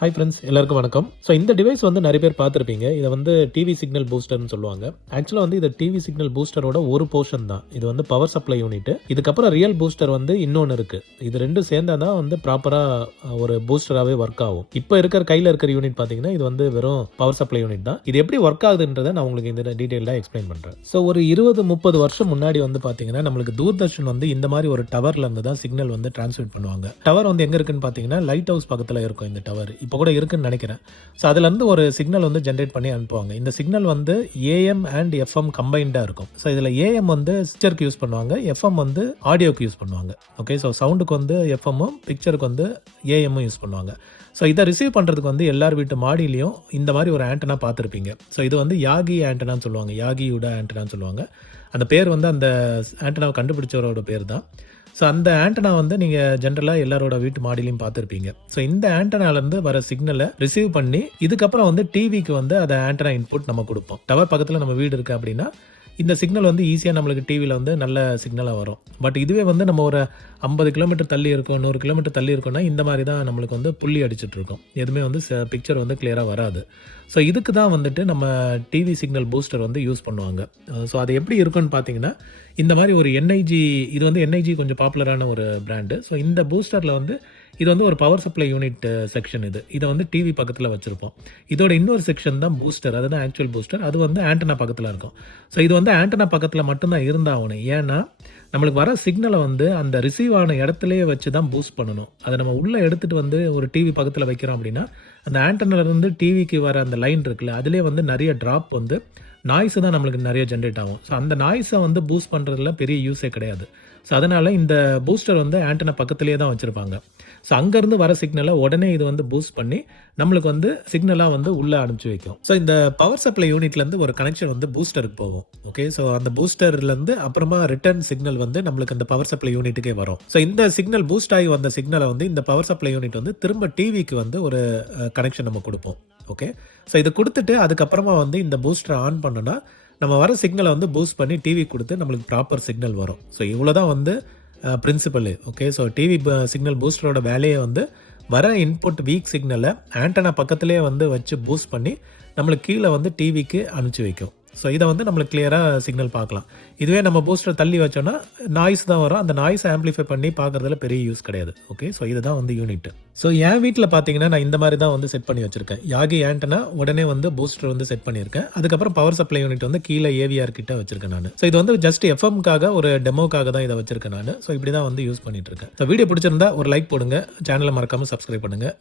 Hi friends, எல்லாருக்கும் வணக்கம். So இந்த டிவைஸ் வந்து நிறைய பேர் பார்த்துருப்பீங்க. இதை வந்து டிவி சிக்னல் பூஸ்டர்னு சொல்லுவாங்க. ஆக்சுவலாக வந்து இது டிவி சிக்னல் பூஸ்டரோட ஒரு போர்ஷன் தான். இது வந்து பவர் சப்ளை யூனிட். இதுக்கப்புறம் ரியல் பூஸ்டர் வந்து இன்னொன்று இருக்கு. இது ரெண்டும் சேர்ந்தா தான் வந்து ப்ராப்பராக ஒரு பூஸ்டராகவே ஒர்க் ஆகும். இப்போ இருக்கிற கையில் இருக்கிற யூனிட் பார்த்தீங்கன்னா இது வந்து வெறும் பவர் சப்ளை யூனிட் தான். இது எப்படி ஒர்க் ஆகுதுன்றதை நான் உங்களுக்கு இந்த டீட்டெயிலாக எக்ஸ்பிளைன் பண்ணுறேன். ஸோ ஒரு 20-30 வருஷம் முன்னாடி வந்து பார்த்தீங்கன்னா நம்மளுக்கு தூர்தர்ஷன் வந்து இந்த மாதிரி ஒரு டவர்ல இருந்து தான் சிக்னல் வந்து டிரான்ஸ்மிட் பண்ணுவாங்க. டவர் வந்து எங்கே இருக்குன்னு பார்த்தீங்கன்னா லைட் ஹவுஸ் பக்கத்தில் இருக்கும் இந்த டவர். இப்போ கூட இருக்குன்னு நினைக்கிறேன். ஸோ அதுலேருந்து ஒரு சிக்னல் வந்து ஜென்ரேட் பண்ணி அனுப்புவாங்க. இந்த சிக்னல் வந்து ஏஎம் அண்ட் எஃப்எம் கம்பைண்டாக இருக்கும். ஸோ இதில் ஏஎம் வந்து பிக்சருக்கு யூஸ் பண்ணுவாங்க, எஃப்எம் வந்து ஆடியோக்கு யூஸ் பண்ணுவாங்க. ஓகே, ஸோ சவுண்டுக்கு வந்து எஃப்எம்மும் பிக்சருக்கு வந்து ஏஎம்மும் யூஸ் பண்ணுவாங்க. ஸோ இதை ரிசீவ் பண்ணுறதுக்கு வந்து எல்லார் வீட்டு மாடியிலையும் இந்த மாதிரி ஒரு ஆண்டனா பார்த்துருப்பீங்க. ஸோ இது வந்து யாகி ஆண்டனான்னு சொல்லுவாங்க, யாகியுட ஆண்டனான்னு சொல்லுவாங்க. அந்த பேர் வந்து அந்த ஆண்டனாவை கண்டுபிடிச்சவரோட பேர் தான். ஸோ அந்த ஆண்டனா வந்து நீங்கள் ஜென்ரலாக எல்லாரோட வீட்டு மாடிலையும் பார்த்துருப்பீங்க. ஸோ இந்த ஆண்டனாலேருந்து வர சிக்னலை ரிசீவ் பண்ணி இதுக்கப்புறம் வந்து டிவிக்கு வந்து அதை ஆண்டனா இன்புட் நம்ம கொடுப்போம். டவர் பக்கத்தில் நம்ம வீடு இருக்குது அப்படின்னா இந்த சிக்னல் வந்து ஈஸியாக நம்மளுக்கு டிவியில் வந்து நல்ல சிக்னலாக வரும். பட் இதுவே வந்து நம்ம ஒரு 50 கிலோமீட்டர் தள்ளி இருக்கோம், 100 கிலோமீட்டர் தள்ளி இருக்கோம்னா இந்த மாதிரி தான் நம்மளுக்கு வந்து புள்ளி அடிச்சுட்டு இருக்கும். எதுவுமே வந்து பிக்சர் வந்து கிளியராக வராது. ஸோ இதுக்கு தான் வந்துட்டு நம்ம டிவி சிக்னல் பூஸ்டர் வந்து யூஸ் பண்ணுவாங்க. ஸோ அது எப்படி இருக்குன்னு பார்த்தீங்கன்னா இந்த மாதிரி ஒரு என்ஐஜி, இது வந்து என்ஐஜி கொஞ்சம் பாப்புலரான ஒரு பிராண்டு. ஸோ இந்த பூஸ்டரில் வந்து இது வந்து ஒரு பவர் சப்ளை யூனிட் செக்ஷன். இதை வந்து டிவி பக்கத்தில் வச்சுருப்போம். இதோட இன்னொரு செக்ஷன் தான் பூஸ்டர், அதுதான் ஆக்சுவல் பூஸ்டர். அது வந்து ஆண்டனா பக்கத்தில் இருக்கும். ஸோ இது வந்து ஆண்டனா பக்கத்தில் மட்டும்தான் இருந்தாகணும். ஏன்னா நம்மளுக்கு வர சிக்னலை வந்து அந்த ரிசீவ் ஆன இடத்துலையே வச்சு தான் பூஸ்ட் பண்ணணும். அதை நம்ம உள்ளே எடுத்துகிட்டு வந்து ஒரு டிவி பக்கத்தில் வைக்கிறோம் அப்படின்னா அந்த ஆண்டனாலேருந்து டிவிக்கு வர அந்த லைன் இருக்குல்ல, அதுலேயே வந்து நிறைய ட்ராப் வந்து நாய்ஸு தான் நம்மளுக்கு நிறைய ஜென்ரேட் ஆகும். ஸோ அந்த நாய்ஸை வந்து பூஸ்ட் பண்ணுறதுல பெரிய யூஸே கிடையாது. ஸோ அதனால் இந்த பூஸ்டர் வந்து ஆண்டனா பக்கத்துலேயே தான் வச்சுருப்பாங்க. ஸோ அங்கேருந்து வர சிக்னலை உடனே இது வந்து பூஸ்ட் பண்ணி நம்மளுக்கு வந்து சிக்னலாக வந்து உள்ளே அனுப்பிச்சி வைக்கும். ஸோ இந்த பவர் சப்ளை யூனிட்லேருந்து ஒரு கனெக்ஷன் வந்து பூஸ்டருக்கு போகும். ஓகே, ஸோ அந்த பூஸ்டர்லேருந்து அப்புறமா ரிட்டர்ன் சிக்னல் வந்து நம்மளுக்கு அந்த பவர் சப்ளை யூனிட்டுக்கே வரும். ஸோ இந்த சிக்னல் பூஸ்ட் ஆகி வந்த சிக்னலை வந்து இந்த பவர் சப்ளை யூனிட் வந்து திரும்ப டிவிக்கு வந்து ஒரு கனெக்ஷன் நம்ம கொடுப்போம். ஓகே, ஸோ இது கொடுத்துட்டு அதுக்கப்புறமா வந்து இந்த பூஸ்டரை ஆன் பண்ணோன்னா நம்ம வர சிக்னலை வந்து பூஸ்ட் பண்ணி டிவி கொடுத்து நம்மளுக்கு ப்ராப்பர் சிக்னல் வரும். ஸோ இவ்வளோ தான் வந்து principal. Okay, so TV signal பூஸ்டரோட வேலையை வந்து வர இன்புட் வீக் சிக்னலை ஆண்டனா பக்கத்துலேயே வந்து வச்சு பூஸ்ட் பண்ணி நம்மளுக்கு கீழே வந்து டிவிக்கு அனுப்பிச்சி வைக்கும். ஸோ இதை வந்து நம்மளுக்கு கிளியராக சிக்னல் பார்க்கலாம். இதுவே நம்ம பூஸ்டர் தள்ளி வச்சோன்னா நாய்ஸ் தான் வரும். அந்த நாய்ஸை ஆம்பிளிஃபை பண்ணி பார்க்குறதுல பெரிய யூஸ் கிடையாது. ஓகே, ஸோ இதுதான் வந்து யூனிட். ஸோ என் வீட்டில் பார்த்தீங்கன்னா நான் இந்த மாதிரி தான் வந்து செட் பண்ணி வச்சுருக்கேன். யாகி ஆண்டனா உடனே வந்து பூஸ்டர் வந்து செட் பண்ணியிருக்கேன். அதுக்கப்புறம் பவர் சப்ளை யூனிட் வந்து கீழே ஏவிஆர் கிட்ட வச்சிருக்கேன் நான். ஸோ இது வந்து ஜஸ்ட் எஃப்எம்காக ஒரு டெமோக்காக தான் இதை வச்சிருக்கேன் நான். ஸோ இப்படி தான் வந்து யூஸ் பண்ணிட்டு இருக்கேன். ஸோ வீடியோ பிடிச்சிருந்தா ஒரு லைக் போடுங்க, சேனலை மறக்காமல் சப்ஸ்கிரைப் பண்ணுங்கள்.